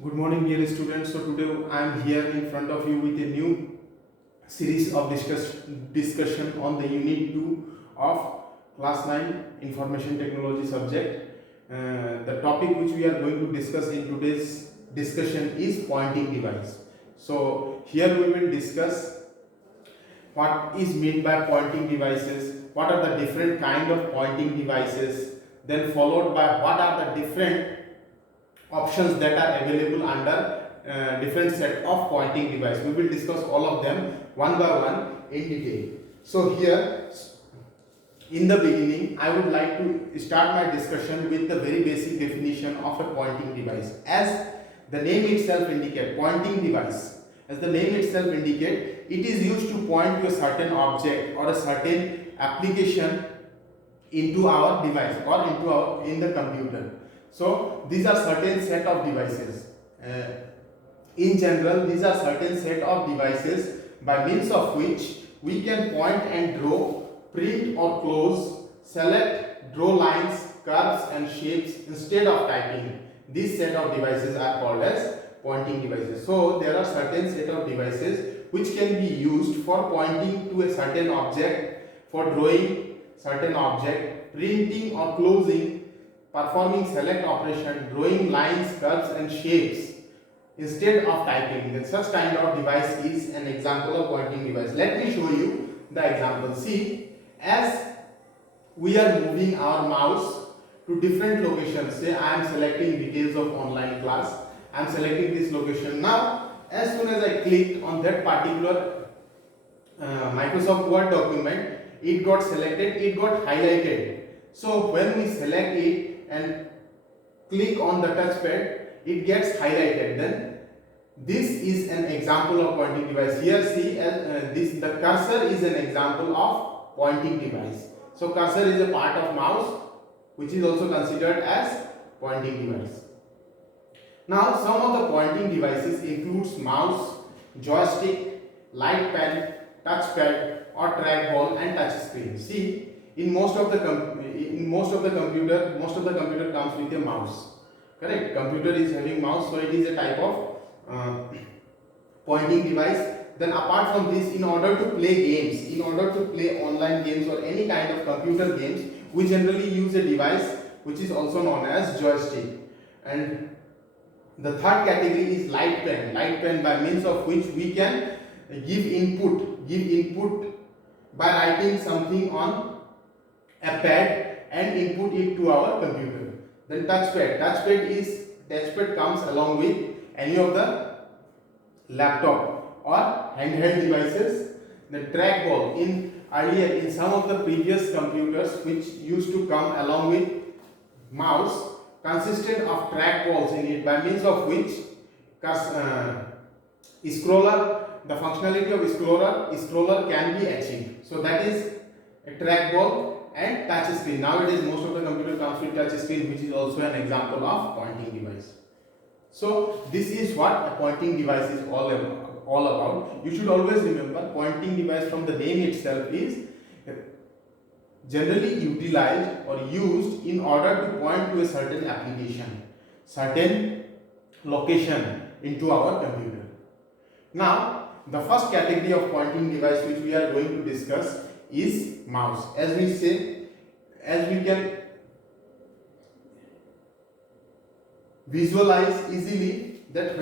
Good morning, dear students. So today I am here in front of you with a new series of discussion on the Unit 2 of Class 9 Information Technology subject. The topic which we are going to discuss in today's discussion is pointing device. So here we will discuss what is meant by pointing devices, what are the different kind of pointing devices, then followed by what are the different options that are available under different set of pointing device. We will discuss all of them one by one in detail. So here in the beginning I would like to start my discussion with the very basic definition of a pointing device. As the name itself indicate, pointing device, as the name itself indicate, it is used to point to a certain object or a certain application into our device or in the computer. So these are certain set of devices. In general, these are certain set of devices by means of which we can point and draw, print or close, select, draw lines, curves and shapes instead of typing. These set of devices are called as pointing devices. So there are certain set of devices which can be used for pointing to a certain object, for drawing certain object, printing or closing, performing select operation, drawing lines, curves and shapes instead of typing. Then such kind of device is an example of pointing device. Let me show you the example. See, as we are moving our mouse to different locations, say I am selecting details of online class, I am selecting this location. Now as soon as I clicked on that particular Microsoft Word document, it got selected, it got highlighted. So when we select it and click on the touchpad, it gets highlighted. Then this is an example of pointing device. Here see, the cursor is an example of pointing device. So cursor is a part of mouse which is also considered as pointing device. Now some of the pointing devices includes mouse, joystick, light pen, touchpad or trackball and touch screen. See, in most of the computer comes with a mouse. Correct? Computer is having mouse, so it is a type of pointing device. Then apart from this, in order to play games, in order to play online games or any kind of computer games, we generally use a device which is also known as joystick. And the third category is light pen. Light pen by means of which we can give input by writing something on a pad and input it to our computer. Then touchpad. Touchpad comes along with any of the laptop or handheld devices. The trackball, in some of the previous computers which used to come along with mouse, consisted of trackballs in it, by means of which scroller, the functionality of scroller can be achieved. So that is a trackball and touch screen. Nowadays most of the computer comes with touch screen, which is also an example of pointing device. So this is what a pointing device is all about. You should always remember, pointing device from the name itself is generally utilized or used in order to point to a certain application, certain location into our computer. Now the first category of pointing device which we are going to discuss is mouse. As we can visualize easily that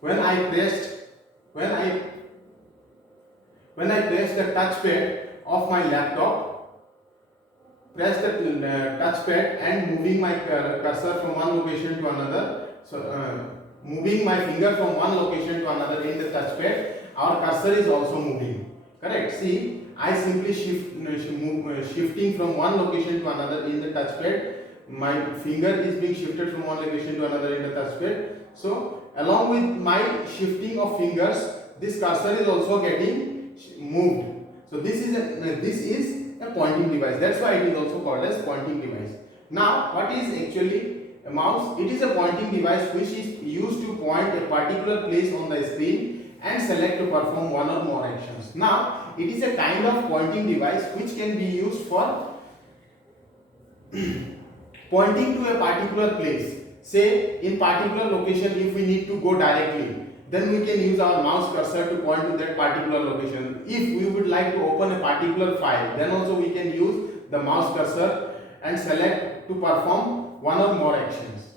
when I pressed the touchpad of my laptop, press the touchpad and moving my cursor from one location to another, moving my finger from one location to another in the touchpad, our cursor is also moving. Correct? See, I simply shifting from one location to another in the touchpad. My finger is being shifted from one location to another in the touchpad. So along with my shifting of fingers, this cursor is also getting moved. So this is a pointing device. That's why it is also called as pointing device. Now what is actually a mouse? It is a pointing device which is used to point a particular place on the screen and select to perform one or more actions. Now it is a kind of pointing device which can be used for pointing to a particular place. Say in particular location, if we need to go directly, then we can use our mouse cursor to point to that particular location. If we would like to open a particular file, then also we can use the mouse cursor and select to perform one or more actions.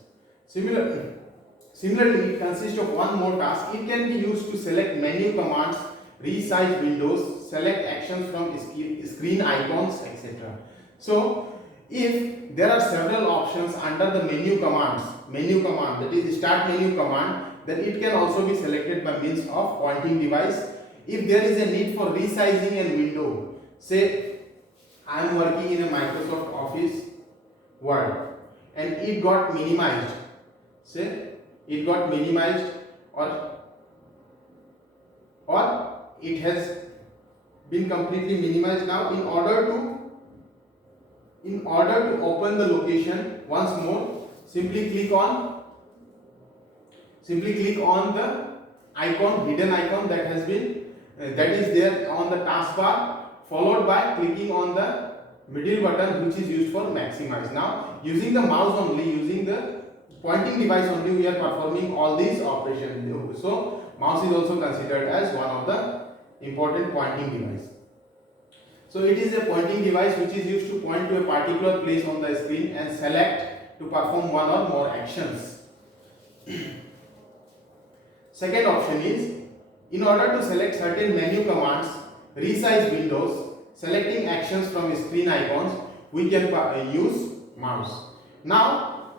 Similarly, it consists of one more task. It can be used to select menu commands, resize windows, select actions from screen icons, etc. So, if there are several options under the menu command, that is start menu command, then it can also be selected by means of pointing device. If there is a need for resizing a window, say I am working in a Microsoft Office Word and it got minimized, say it got minimized or it has been completely minimized. Now in order to open the location once more, simply click on the icon, hidden icon that has been that is there on the taskbar, followed by clicking on the middle button which is used for maximize. Now using the mouse only, using the pointing device only, we are performing all these operations. So mouse is also considered as one of the important pointing device. So it is a pointing device which is used to point to a particular place on the screen and select to perform one or more actions. Second option is, in order to select certain menu commands, resize windows, selecting actions from screen icons, we can use mouse. Now,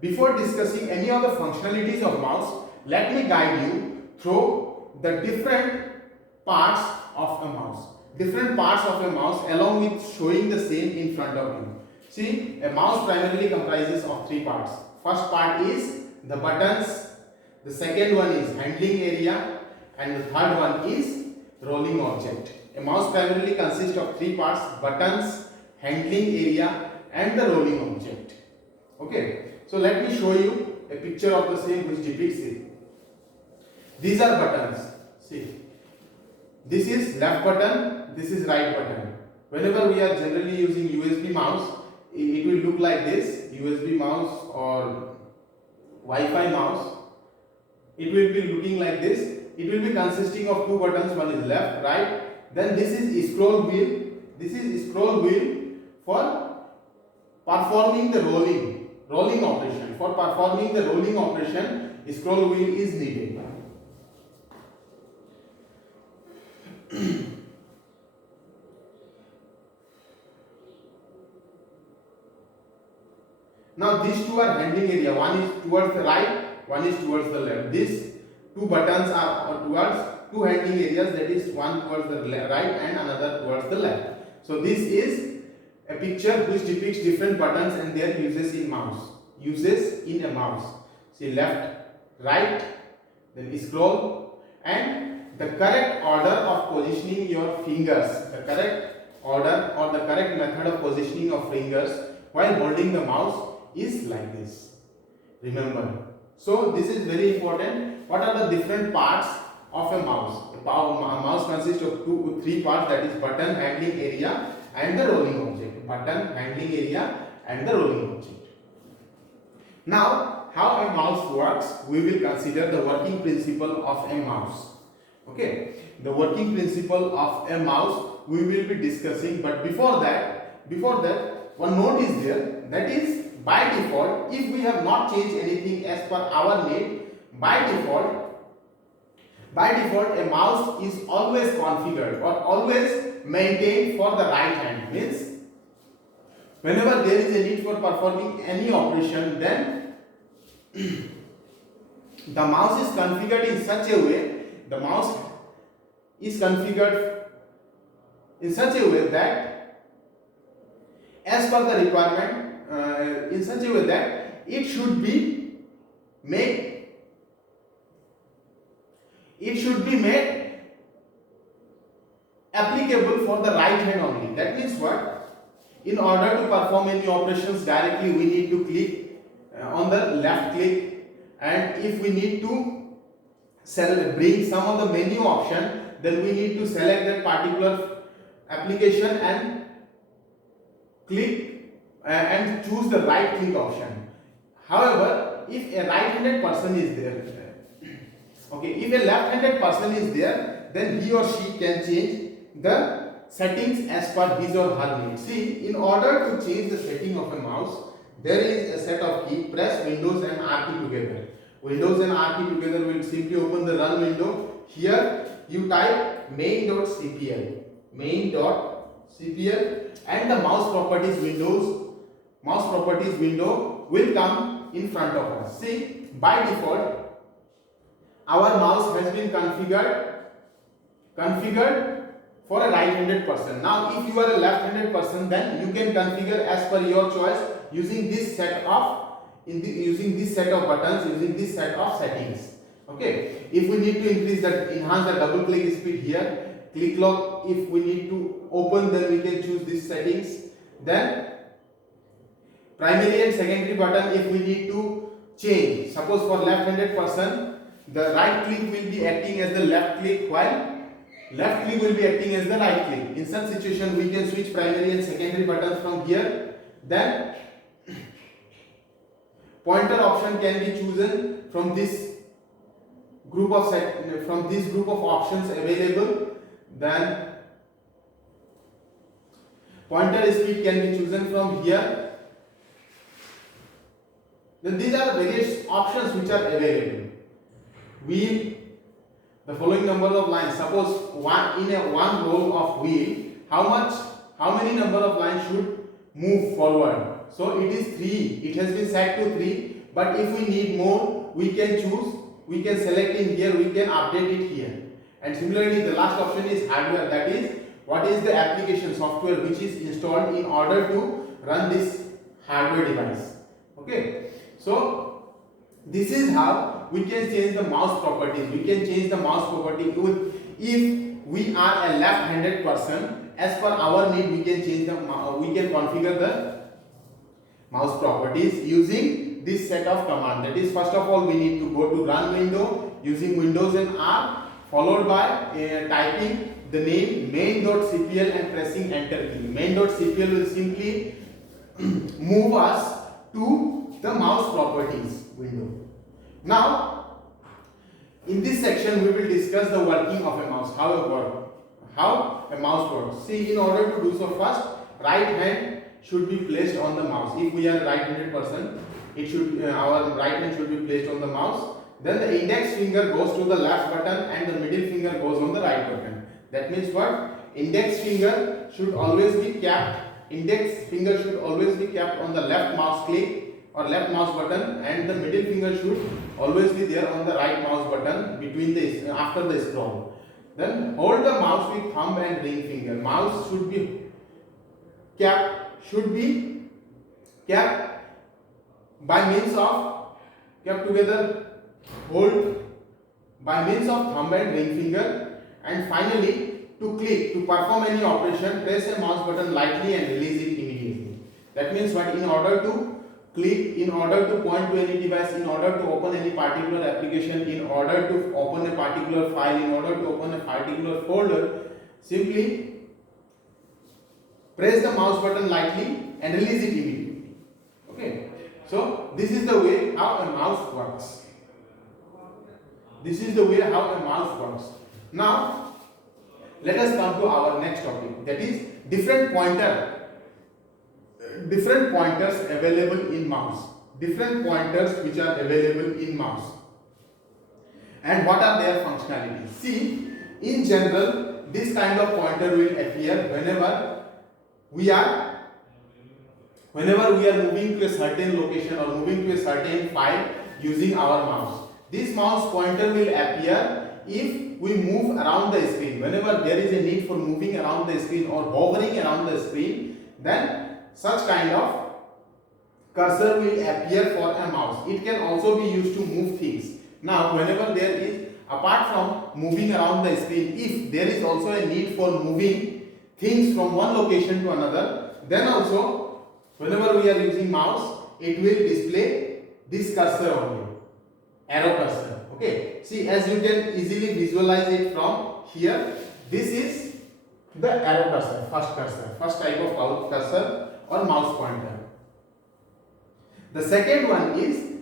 before discussing any of the functionalities of mouse, let me guide you through the different parts of a mouse. Different parts of a mouse along with showing the same in front of you. See, a mouse primarily comprises of three parts. First part is the buttons, the second one is handling area, and the third one is rolling object. A mouse primarily consists of three parts: buttons, handling area, and the rolling object. Okay, so let me show you a picture of the same which depicts it. These are buttons. See, this is left button, this is right button. Whenever we are generally using USB mouse, it will look like this: USB mouse or Wi-Fi mouse. It will be looking like this. It will be consisting of two buttons, one is left, right. Then this is scroll wheel. This is scroll wheel for performing the rolling operation. For performing the rolling operation, scroll wheel is needed. Now these two are handling area. One is towards the right, one is towards the left. These two buttons are towards two handling areas, that is one towards the right and another towards the left. So this is a picture which depicts different buttons and their uses in mouse. Uses in a mouse. See, left, right, then scroll, and the correct order of positioning your fingers. The correct order or the correct method of positioning of fingers while holding the mouse is like this. Remember. So this is very important. What are the different parts of a mouse? A mouse consists of three parts, that is button, handling area, and the rolling object. Button, handling area, and the rolling object. Now, how a mouse works, we will consider the working principle of a mouse. Okay, the working principle of a mouse we will be discussing, but before that, one note is there, that is, by default, if we have not changed anything as per our need, by default a mouse is always configured or always maintained for the right hand. Means whenever there is a need for performing any operation, then the mouse is configured in such a way, that as per the requirement, in such a way that it should be made applicable for the right hand only. That means what? In order to perform any operations directly, we need to click on the left click, and if we need to bring some of the menu option, then we need to select that particular application and click and choose the right click option. However, if a right-handed person is there, okay, if a left-handed person is there, then he or she can change the settings as per his or her need. See, in order to change the setting of a mouse, there is a set of key. Press Windows and R key together. Windows and R key together will simply open the run window. Here you type main.cpl, and the mouse properties window will come in front of us. See, by default our mouse has been configured for a right-handed person. Now if you are a left-handed person, then you can configure as per your choice using this set of buttons, using this set of settings. Okay, if we need to enhance the double click speed, here click lock. If we need to open, then we can choose these settings. Then primary and secondary button, if we need to change, suppose for left-handed person, the right click will be acting as the left click, while left click will be acting as the right click. In such situation, we can switch primary and secondary buttons from here. Then pointer option can be chosen from this group of options available. Then pointer speed can be chosen from here. Then these are the various options which are available. Wheel, the following number of lines. Suppose one row of wheel, how many number of lines should move forward? So it is 3. It has been set to 3. But if we need more, we can choose. We can select in here. We can update it here. And similarly, the last option is hardware. That is, what is the application software which is installed in order to run this hardware device. Okay. So this is how we can change the mouse properties. We can change the mouse property if we are a left-handed person. As per our need, we can configure the mouse properties using this set of commands. That is, first of all, we need to go to run window using Windows and R, followed by typing the name main.cpl and pressing enter key. Main.cpl will simply move us to the mouse properties window. Now, in this section, we will discuss the working of a mouse, how a mouse works. See, in order to do so, first, right hand should be placed on the mouse. If we are a right-handed person, our right hand should be placed on the mouse. Then the index finger goes to the left button and the middle finger goes on the right button. That means what? Index finger should always be kept. Index finger should always be kept on the left mouse click or left mouse button, and the middle finger should always be there on the right mouse button after the scroll. Then hold the mouse with thumb and ring finger. Mouse should be kept by means of hold by means of thumb and ring finger. And finally, to perform any operation, press a mouse button lightly and release it immediately. That means what? In order to click, in order to point to any device, in order to open any particular application, in order to open a particular file, in order to open a particular folder, simply press the mouse button lightly and release it immediately. Okay. So this is the way how a mouse works. Now let us come to our next topic, that is different pointers available in mouse. Different pointers which are available in mouse. And what are their functionalities? See, in general, this kind of pointer will appear whenever we are moving to a certain location or moving to a certain file using our mouse. This mouse pointer will appear if we move around the screen. Whenever there is a need for moving around the screen or hovering around the screen, then such kind of cursor will appear for a mouse. It can also be used to move things. Now, whenever there is, apart from moving around the screen, if there is also a need for moving things from one location to another, then also whenever we are using mouse, it will display this cursor only, arrow cursor. Okay, see, as you can easily visualize it from here, this is the arrow cursor, first type of cursor or mouse pointer. The second one is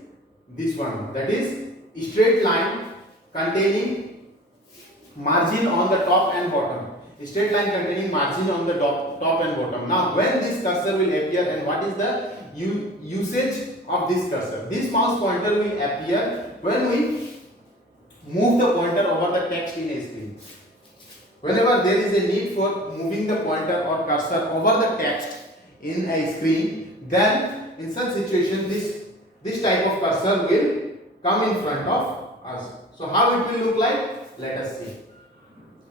this one, that is straight line containing margin on the top and bottom. Straight line containing margin on the top and bottom. Now when this cursor will appear, and what is the usage of this cursor? This mouse pointer will appear when we move the pointer over the text in a screen. Whenever there is a need for moving the pointer or cursor over the text in a screen, then in such situation this type of cursor will come in front of us. So how it will look like? Let us see.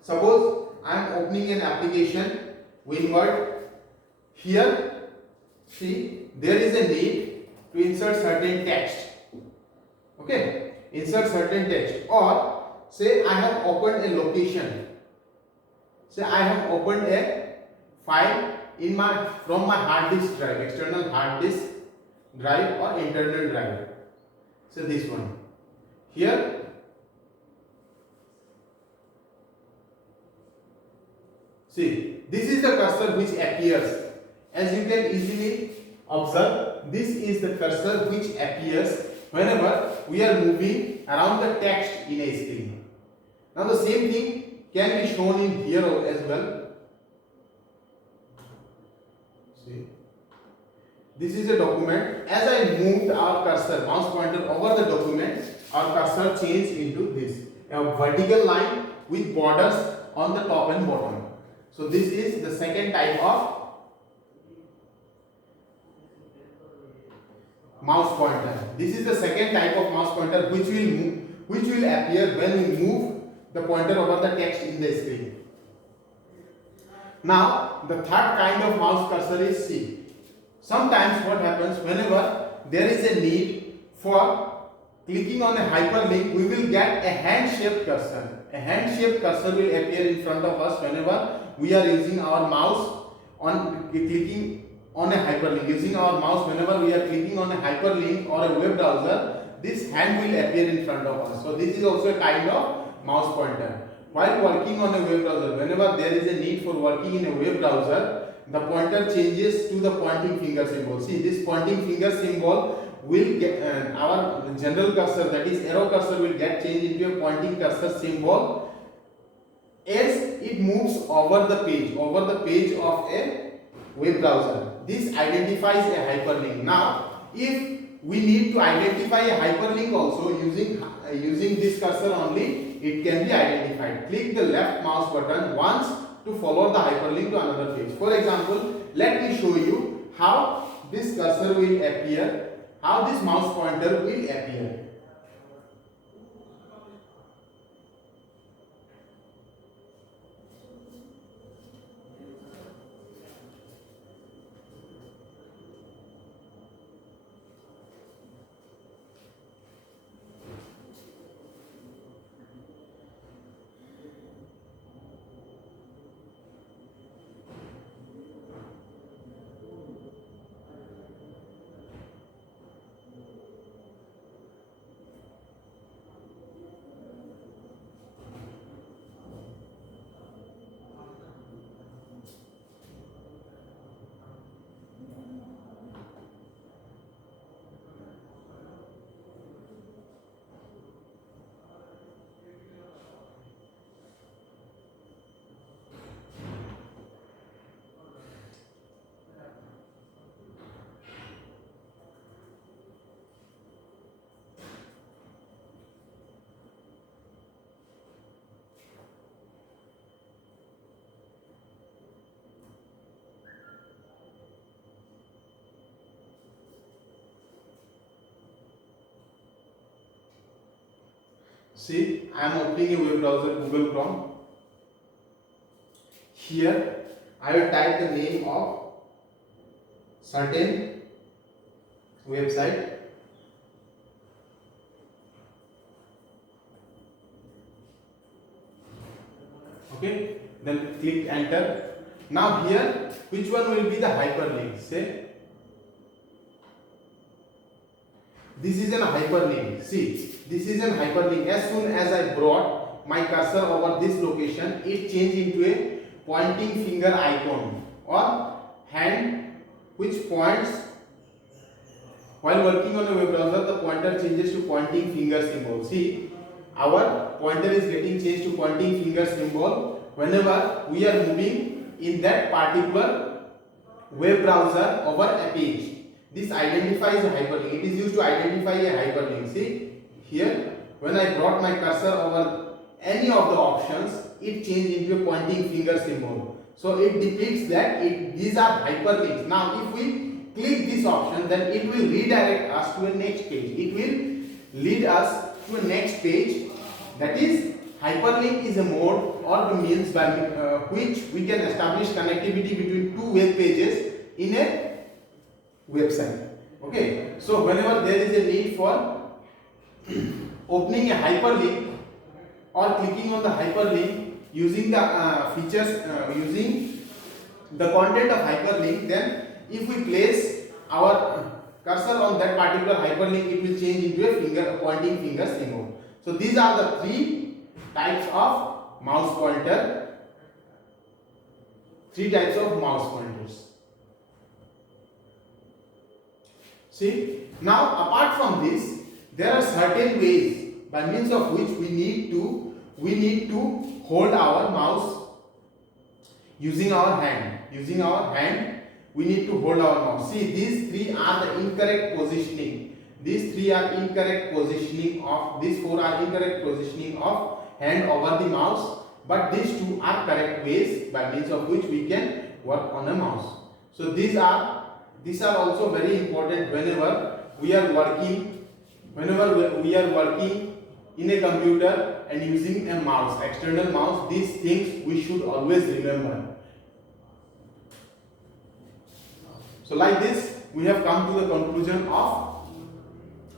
Suppose I am opening an application, WinWord. Here, see, there is a need to insert certain text. Okay, insert certain text. Or say I have opened a location. Say I have opened a file in from my hard disk drive, external hard disk drive or internal drive. So this one. Here, see, this is the cursor which appears. As you can easily observe, this is the cursor which appears whenever we are moving around the text in a screen. Now the same thing can be shown in here as well. See, this is a document. As I moved our cursor, mouse pointer over the document, our cursor changed into this, a vertical line with borders on the top and bottom. So this is the second type of mouse pointer. This is the second type of mouse pointer which will appear when we move the pointer over the text in the screen. Now the third kind of mouse cursor is C. Sometimes what happens, whenever there is a need for clicking on a hyperlink, we will get a hand-shaped cursor. A hand-shaped cursor will appear in front of us whenever we are using our mouse on clicking on a hyperlink. Using our mouse whenever we are clicking on a hyperlink or a web browser, this hand will appear in front of us. So this is also a kind of mouse pointer. While working on a web browser, whenever there is a need for working in a web browser, the pointer changes to the pointing finger symbol. See, this pointing finger symbol will get our general cursor, that is arrow cursor, will get changed into a pointing cursor symbol as it moves over the page of a web browser. This identifies a hyperlink. Now, if we need to identify a hyperlink also using this cursor only, it can be identified. Click the left mouse button once to follow the hyperlink to another page. For example, let me show you how this cursor will appear, how this mouse pointer will appear. See, I am opening a web browser, Google Chrome. Here, I will type the name of certain website. Okay, then click enter. Now here, which one will be the hyperlink? Say, this is a hyperlink. See, this is a hyperlink. As soon as I brought my cursor over this location, it changed into a pointing finger icon or hand which points While working on a web browser, the pointer changes to pointing finger symbol. See, our pointer is getting changed to pointing finger symbol whenever we are moving in that particular web browser over a page. This identifies a hyperlink. It is used to identify a hyperlink. See, here when I brought my cursor over any of the options, it changed into a pointing finger symbol. So it depicts that these are hyperlinks. Now if we click this option, then it will redirect us to a next page. It will lead us to a next page. That is, hyperlink is a mode or the means by which we can establish connectivity between two web pages in a website. Okay, so whenever there is a need for opening a hyperlink or clicking on the hyperlink using the features, using the content of hyperlink, then if we place our cursor on that particular hyperlink, it will change into a pointing finger symbol. So these are the three types of mouse pointer. Three types of mouse pointers. See, now apart from this, there are certain ways by means of which we need to hold our mouse using our hand. Using our hand, we need to hold our mouse. See, these three are the incorrect positioning. These three are incorrect positioning of, these four are incorrect positioning of hand over the mouse, but these two are correct ways by means of which we can work on a mouse. So these are also very important whenever we are working in a computer and using a mouse, external mouse. These things we should always remember. So like this, we have come to the conclusion of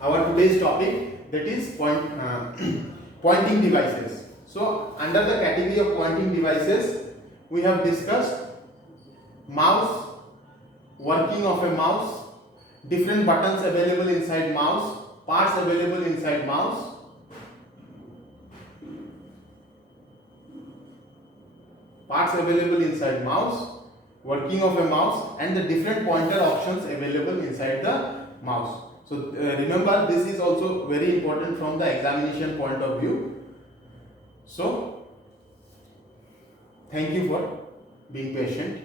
our today's topic, that is pointing devices. So under the category of pointing devices, we have discussed mouse, working of a mouse, different buttons available inside mouse, parts available inside mouse, working of a mouse, and the different pointer options available inside the mouse. So remember, this is also very important from the examination point of view. So thank you for being patient.